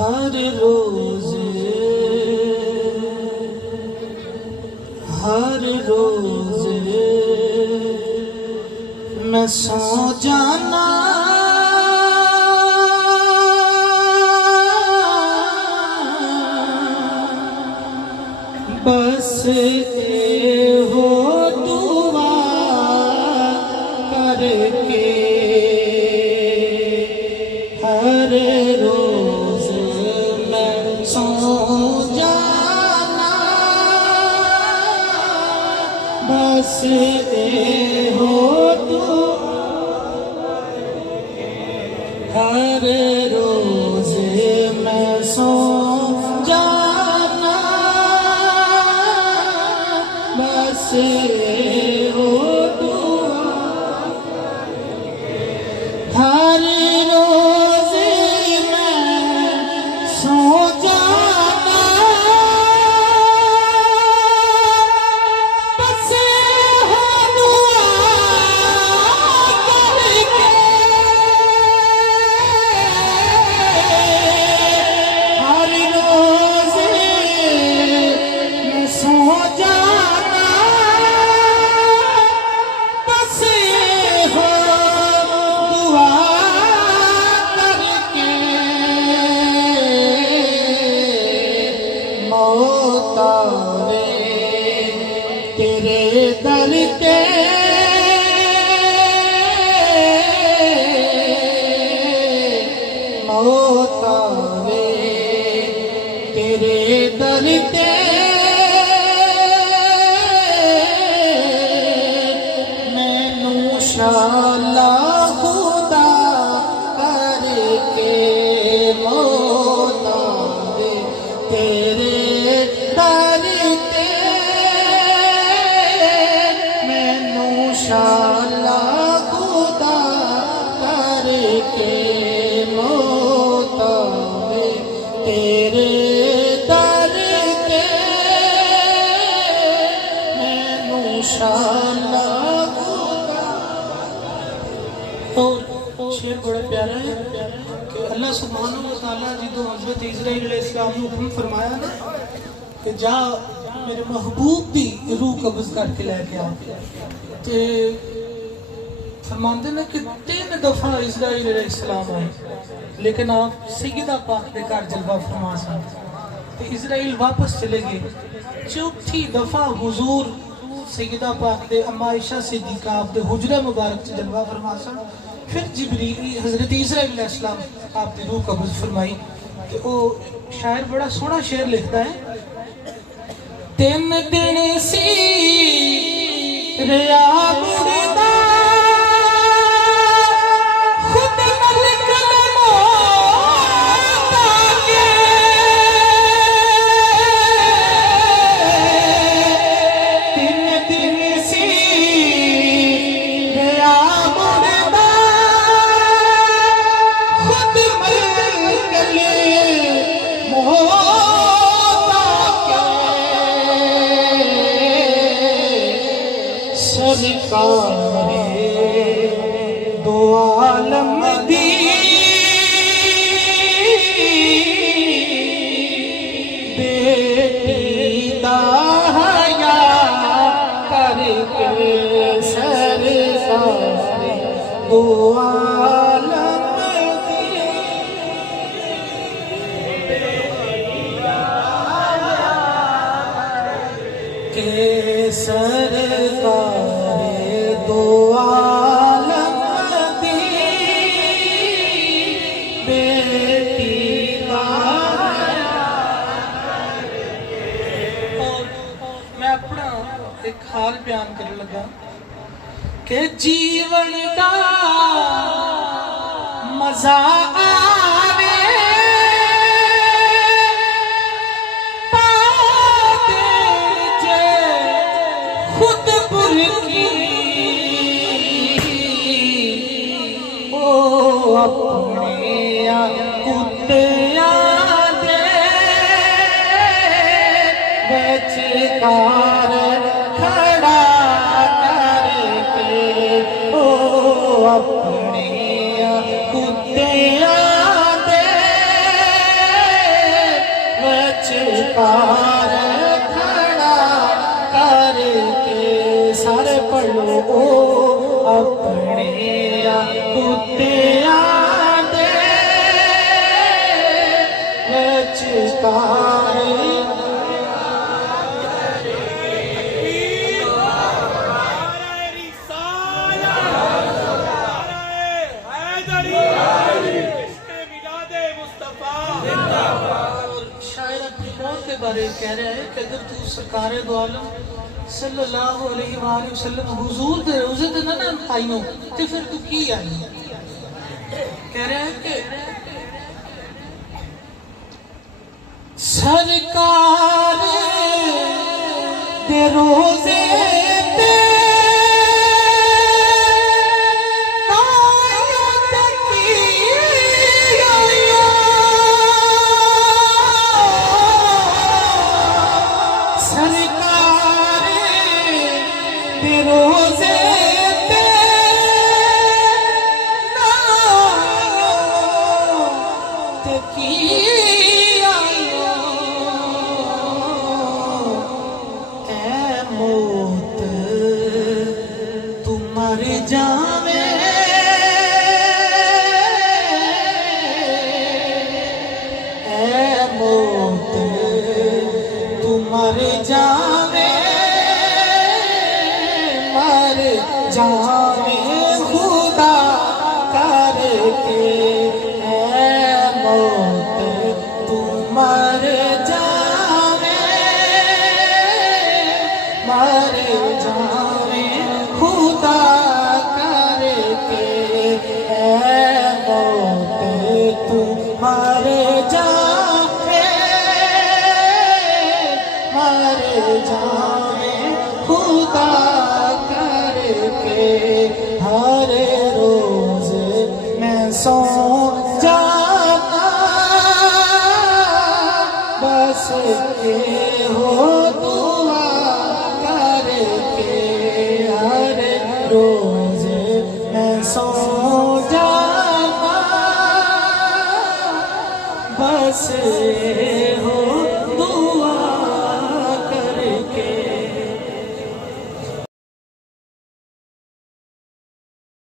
हर रोज मैं सो जाना बस हो दुआ करके हर रोज मैं सो जाना बस हो दुआ हर रोज मैं सो जाना बस हो दुआ हर रोज मैं सो जाना बस हो दुआ करके हर रोज मैं सो जाना बस हो दुआ करके मौत आवे तेरे दर पे मौत आवे तेरे दर पे मैनू शाला खुदा करके मौत आवे तेरे दर पे मैनू शाला खुदा करके मौत आवे तेरे दर पे मैनू शाला तो शेर बड़ा प्यारा है कि अल्लाह सुब्हानहू व तआला जी तो हज़रत इस्राइल अलैहिस्सलाम ने हुक्म फरमाया ना कि जा मेरे महबूब दी रूह कब्ज़ करके लेके आ ते फरमाते ने कि 3 दफा इस्राइल अलैहिस्सलाम आए लेकिन आप सैयदा पाक के घर जलवा फरमा सन ते इस्राइल वापस चले गए। चौथी दफा हुजूर सैयदा पाक दे अम्मा आयशा सिद्दीका आप दे हुजरा मुबारक च जलवा फरमा सन। फिर जिब्रील हज़रत इस्राइल अलैहिस्सलाम आप दी रूह कब्ज़ फरमाई ते वो शायर बड़ा सोहना शेर लिखता है 3 दिन सी रिया मुर्दा खुद मलिक मौत आके 3 दिन सी रिया मुर्दा खुद मलिक मौत सरकारे दो आलम दी बेटी दा हया करके सरकारे दो आलम दी के सरकारे दो आलम दी बेटी का। और मैं अपना एक हाल बयान करने लगा कि जीवन का मजा आवे खुद पुरखी ओ अपने कुत्तिया दे बचकार खड़ा करके ओ अपने कुत्तिया दे पार खड़ा करके सारे पढ़ो अपने कुत्तियां दे विचकार बारे कह रहा है कि अगर तू सरकार दो आलम सल्लल्लाहु अलैहि वसल्लम हुजूर दे रोज़े ते ना आईनो ते फिर तू की आई कह रहा है कि सरकार दे रोज़े जावे ए मौत तू मर जावे मर जावे खुदा करके ए मौत तू मर जावे मर जावे खुदा मर जावे मर जावे खुदा करके हर रोज मैं सो जाना बस ये हो दुआ करके हर रोज मैं सो बस हो